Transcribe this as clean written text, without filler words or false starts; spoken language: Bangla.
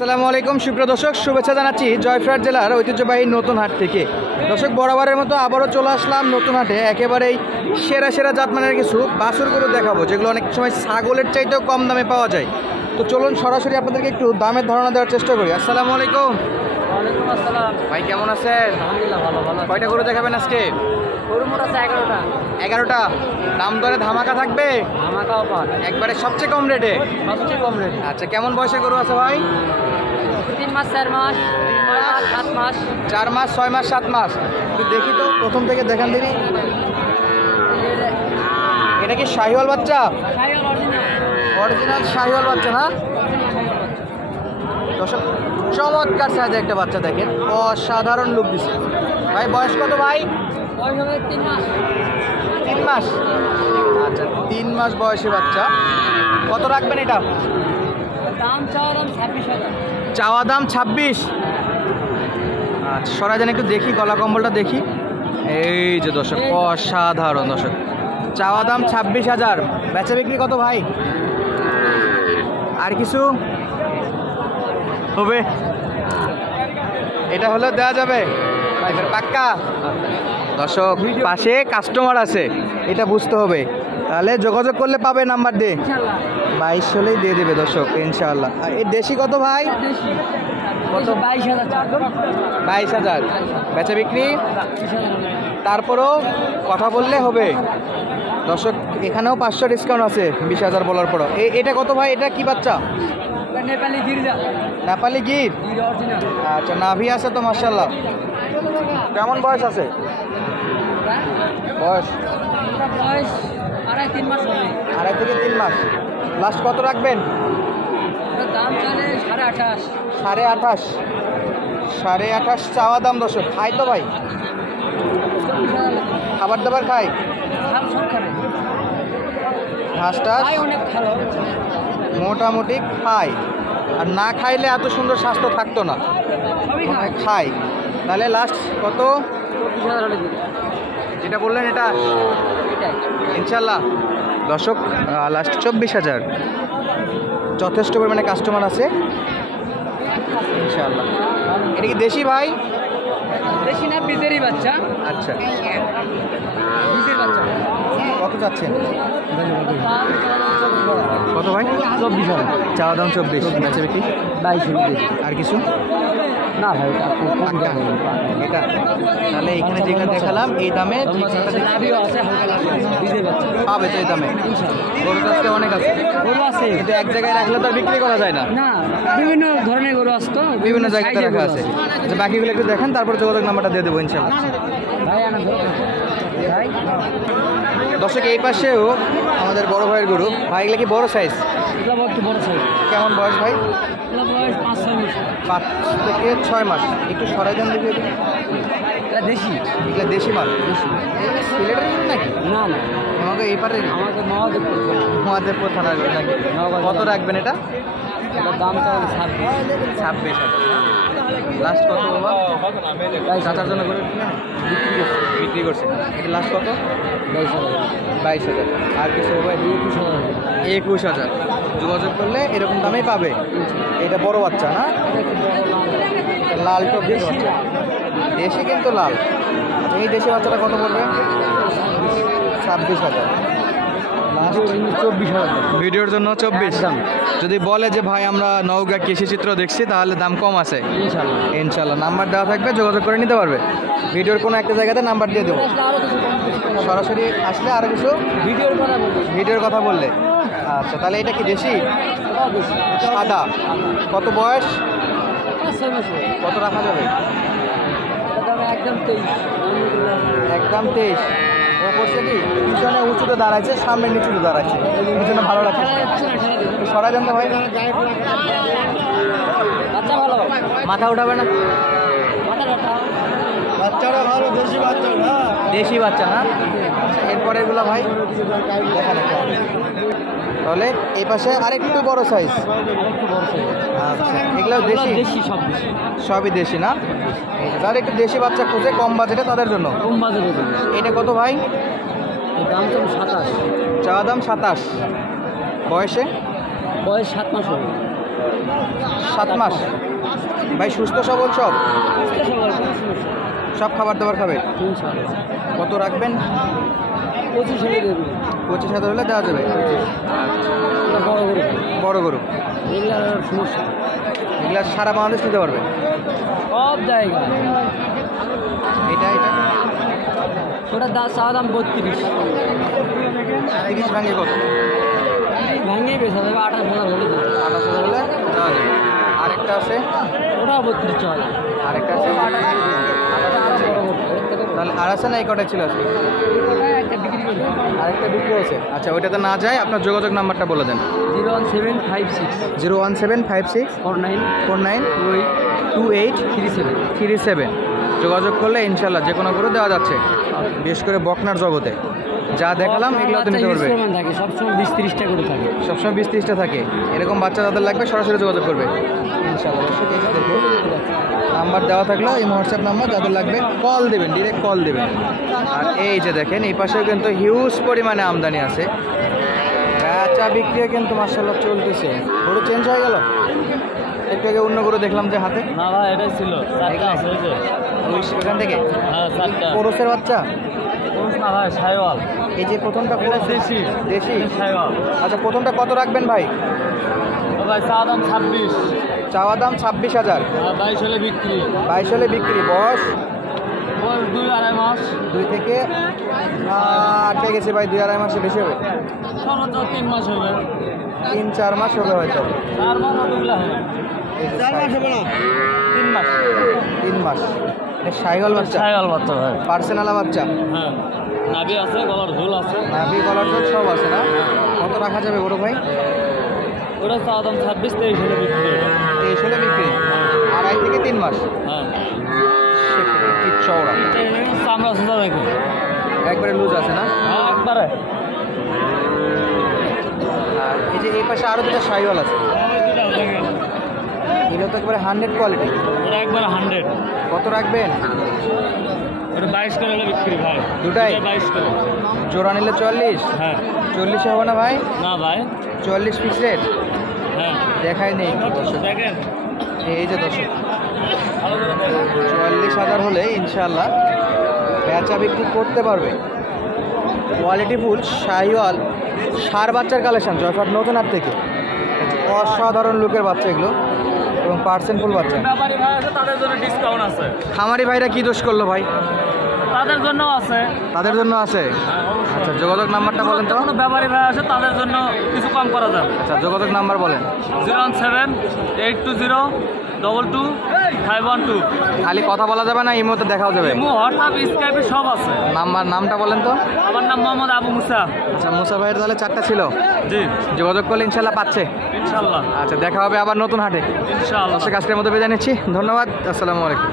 আসসালামু আলাইকুম সুপ্রিয় দর্শক, শুভেচ্ছা জানাচ্ছি জয়পুরহাট জেলার ঐতিহ্যবাহী নতুন হাট থেকে। দর্শক, বরাবরের মতো আবারও চলে আসলাম নতুন হাটে। একেবারেই সেরা সেরা জাতমানের কিছু বাছুর গরু দেখাবো, যেগুলো অনেক সময় ছাগলের চাইতেও কম দামে পাওয়া যায়। তো চলুন সরাসরি আপনাদেরকে একটু দামের ধারণা দেওয়ার চেষ্টা করি। আসসালামু আলাইকুম। ওয়ালাইকুম আসসালাম। ভাই কেমন আছেন? আলহামদুলিল্লাহ ভালো ভালো। কয়টা গরু দেখাবেন আজকে? গরু মোট আছে 11টা। 11টা। দাম দরে ধামাকা থাকবে আমাকে অফার একবারে সবচেয়ে কম রেটে? সবচেয়ে কম রেট। আচ্ছা, কেমন বয়সের গরু আছে ভাই? 3 মাস 4 মাস 7 মাস 4 মাস 6 মাস 7 মাস। একটু দেখি তো, প্রথম থেকে দেখান দিবি। এটা কি শাহিওয়াল বাচ্চা? অরিজিনাল শাহিওয়াল বাচ্চা না? দর্শক, চমৎকার সাইজে একটা বাচ্চা দেখেন, অসাধারণ লুক দিছে। ভাই বয়স কত ভাই? বয়স হবে 3 মাস। 3 মাস। আচ্ছা, 3 মাস বয়সী বাচ্চা। কত রাখবেন এটা? দাম চাওয়া দাম 26,000। চাওয়া দাম 26। আচ্ছা, সরাই যান একটু দেখি, গলা কম্বলটা দেখি। এই যে দর্শক, অসাধারণ দর্শক, চাওয়া দাম 26,000। বেচা বিক্রি কত ভাই? আর কিছু হবে? এটা হলো দেওয়া যাবে পাক্কা? দর্শক, পাশে কাস্টমার আছে, এটা বুঝতে হবে। তাহলে যোগাযোগ করলে পাবে, নাম্বার দিয়ে ইনশাআল্লাহ 22 হলেই দিয়ে দেবে দর্শক, ইনশাআল্লাহ। আর এই দেশি কত ভাই? কত? 22,000। 22,000। বেচা বিক্রি তারপরও কথা বললে হবে দর্শক। এখানেও 500 ডিসকাউন্ট আছে 20,000 বলার পরও। এটা কত ভাই? এটা কি বাচ্চা? নেপালি গিরজা। নেপালি গির। অরিজিনাল। আচ্ছা, নাভি আছে তো মাশাআল্লাহ। কেমন বয়স আছে? বয়স বয়স 2.5-3 মাস হবে। 2.5 থেকে 3 মাস। লাস্ট কত রাখবেন? দাম চলে 28,500। 28.5। 28.5 চাওয়া দাম দর্শক। খাই তো ভাই? খাবার দাবার খাই? ঘাস টাস অনেক ভালো মোটামুটি খাই। আর না খাইলে এত সুন্দর স্বাস্থ্য থাকতো না। খাই। তাহলে লাস্ট কত? 24,000 হলে দিই। যেটা বললেন এটা ইনশাল্লাহ দর্শক, লাস্ট 24,000। যথেষ্ট পরিমাণে কাস্টমার আছে ইনশাল্লাহ। এটা কি দেশি ভাই? দেশি না, বিদেশি বাচ্চা। আচ্ছা, বিদেশি বাচ্চা। কত চাচ্ছেন? কত ভাই? 24,000। চাওয়া দাম 24। বেচা বিক্রি 22,000। আর কিছু না ভাই, এটা পাক্কা এটা? তাহলে এখানে যেগুলো দেখালাম এই দামে নাভিও আছে, হালকা লাগবে। বিদেশি বাচ্চা পাবে তো এই দামে? গরু তো আজকে অনেক আছে। গরু আছে, কিন্তু এক জায়গায় রাখলে তো আর বিক্রি করা যায় না। না বিভিন্ন ধরনের গরু আসতো, বিভিন্ন জায়গাতে রাখা আছে। আচ্ছা, বাকিগুলো একটু দেখেন, তারপর যোগাযোগ নাম্বারটা দিয়ে দেবো ইনশাল্লাহ। ভাই আনা ভাই। দর্শক, এই পাশেও আমাদের বড় ভাইয়ের গরু। ভাই এগুলো কি বড় সাইজ? এগুলো একটু বড় সাইজ। কেমন বয়স ভাই? এগুলো বয়স 5-6 মাস। 5 থেকে 6 মাস। একটু সরাই দেন দেখি। এটা দেশি। এগুলো দেশি মাল? সিলেটের গরু নাকি? না না, আমাকে এই পারে আমাকে মহাদেবপুর। মহাদেবপুর থানার গরু নাকি? কত রাখবেন এটা? এটার দাম তো 26,000। লাস্ট কত বাবা? চাচার জন্য করে বিক্রি করছে। এটা লাস্ট কত? 22,000। আর কিছু ভাই? 21,000। যোগাযোগ করলে এরকম দামেই পাবে। এটা বড় বাচ্চা না? লাল টপ দেশি, দেশি কিন্তু লাল। আচ্ছা, এই দেশি বাচ্চাটা কত পড়বে? 26,000। 24,000। ভিডিওর জন্য 24 দাম। যদি বলে যে ভাই আমরা নওগাঁ কৃষিচিত্র দেখছি, তাহলে দাম কম আছে ইনশাল্লাহ। নাম্বার দেওয়া থাকবে, যোগাযোগ করে নিতে পারবে। ভিডিওর কোনো একটা জায়গাতে নাম্বার দিয়ে দেবো। সরাসরি আসলে আরও কিছু ভিডিওর কথা বললে। আচ্ছা, তাহলে এটা কি দেশি? সাদা। কত বয়স? 5-6 মাস। কত রাখা যাবে? একদম 23। একদম 23। ও করছে কি, পিছনে উঁচুতে দাঁড়াইছে, সামনে নিচুতে দাঁড়াইছে, এই জন্য ভালো লাগছে। সরাই দেন তো ভাই। বাচ্চা ভালো, মাথা উঠাবে না? বাচ্চাটা ভালো, দেশি বাচ্চা না? দেশি বাচ্চা না? এরপরে এগুলো ভাই দেখা না। তাহলে এই পাশে আরেকটু বড় সাইজ। আচ্ছা, এগুলো দেশি? সবই দেশি না? যারা একটু দেশি বাচ্চা খুঁজে কম বাজেটে, তাদের জন্য। কম বাজেটে। এটা কত ভাই? দাম তো 27। চাওয়া দাম 27। বয়সে? বয়স 7 মাস হবে। 7 মাস। ভাই সুস্থ সবল সব? সব খাবার দাবার খাবে? কত রাখবেন? 25,000 হলে দেওয়া যাবে। বড় গরু সমস্যা এগুলা সারা বাংলাদেশ নিতে পারবে? সব জায়গা। এটা ওটার চাওয়া দাম 32। 30 ভাঙে কত? ভাঙিয়ে বেচা যাবে 28,000 হলে। 28,000 হলে দেওয়া যাবে। আরেকটা আছে, ওটাও 32 চাওয়া যাবে। আরেকটা আছে, তাহলে আর আছে না? এই কটাই ছিল আজকে? আরেকটা বিক্রি হয়েছে। আচ্ছা, ওইটাতে না যায় আপনার যোগাযোগ নাম্বারটা বলে দেন। 01756 01756 49 49 28 37। যোগাযোগ করলে ইনশাল্লাহ যে কোনো করে দেওয়া যাচ্ছে। বিশেষ করে বকনার জগতে যা দেখালাম এগুলো তো নিতে পারবে। থাকে সবসময় 20-30টা করে থাকে, সবসময় 20-30টা থাকে। এরকম বাচ্চা যাদের লাগবে সরাসরি যোগাযোগ করবে ইনশাল্লাহ। নাম্বার দেওয়া থাকলো, এই হোয়াটসঅ্যাপ নাম্বার, যাদের লাগবে কল দেবেন, ডিরেক্ট কল দেবেন। আর এই যে দেখেন এই পাশেও কিন্তু হিউজ পরিমাণে আমদানি আছে, বেচা বিক্রিও কিন্তু মার্শাল্লাহ চলতেছে। গরু চেঞ্জ হয়ে গেল একটু আগে, অন্য গরু দেখলাম যে হাতে। না ভাই এটাই ছিল, চারটা আছে ওই যে ওইখান থেকে হ্যাঁ চারটা। কোরসের বাচ্চা? কোরস না ভাই, শাইওয়াল। এই যে প্রথমটা কোরস, দেশি দেশি শাইওয়াল। আচ্ছা, প্রথমটা কত রাখবেন ভাই? ও ভাই চাওয়া দাম 26, চাওয়া দাম 26,000। 22 হলে বিক্রি। 22 হলে বিক্রি। বয়স? বয়স 2-2.5 মাস। 2 থেকে আটকে গেছে ভাই, 2-2.5 মাসে বেশি হবে। সর্বোচ্চ 3 মাস হবে, 3-4 মাস হবে হয়তো। 4 মাস ওগুলা হবে। 4 মাস হবে না, 3 মাস। 3 মাস। এটা শাইওয়াল বাচ্চা? শাইওয়াল বাচ্চা ভাই। পার্সেনালা বাচ্চা? হ্যাঁ, নাভি আছে, গলার ঝোল আছে। নাভি গলার ঝোল সব আছে না? কত রাখা যাবে বড় ভাই? ওটা চাওয়া দাম 26-23 হলে বিক্রি। 23 হলে বিক্রি। 2.5 থেকে 3 মাস। হ্যাঁ, কি চওড়া, চামড়া সুতা দেখো, একবারে লুজ আছে না? হ্যাঁ একবারে। আর এই যে এই পাশে আরো দুটো শাইওয়াল আছে, এগুলো তো একবারে 100 কোয়ালিটি। ওটা একবারে 100। কত রাখবেন? ওটা 22 করে হলে বিক্রি ভাই। দুটাই 22 করে। জোড়া নিলে 40? হ্যাঁ। 40 হবে না ভাই? না ভাই। 40 পিস রেট হ্যাঁ দেখাই নেই। দেখেন, এই যে দর্শক, 44,000 হলে ইনশাল্লাহ বেচা বিক্রি করতে পারবে। কোয়ালিটি ফুল শাহিওয়াল সার বাচ্চার কালেকশন জয়ফাট নতুন হাট থেকে। অসাধারণ লুকের বাচ্চা এগুলো, এবং পার্সেন্ট ফুল বাচ্চা। ব্যাপারী ভাই আছে, তাদের জন্য ডিসকাউন্ট আছে। খামারি ভাইরা কি দোষ করলো ভাই? তাদের জন্য আছে। তাদের জন্য আছে? আচ্ছা, যোগাযোগ নাম্বারটা বলেন তো। কোনো ব্যাপারী ভাই আছে, তাদের জন্য কিছু কম করা যাবে। আচ্ছা, যোগাযোগ নাম্বার বলেন। 017-820-22-512। খালি কথা বলা যাবে না, এই মুহূর্তে দেখাও যাবে? হোয়াটসঅ্যাপ, স্কাইপে সব আছে। নামটা বলেন তো। আমার নাম মোহাম্মদ আবু মুসা। আচ্ছা, মুসা ভাইয়ের তাহলে 4টা ছিল। জি, যোগাযোগ করলে ইনশাল্লাহ পাচ্ছে। ইনশাল্লাহ। আচ্ছা, দেখা হবে আবার নতুন হাটে। ইনশাল্লাহ। দর্শক আজকের মতো বিদায় নিচ্ছি, ধন্যবাদ, আসসালামু আলাইকুম।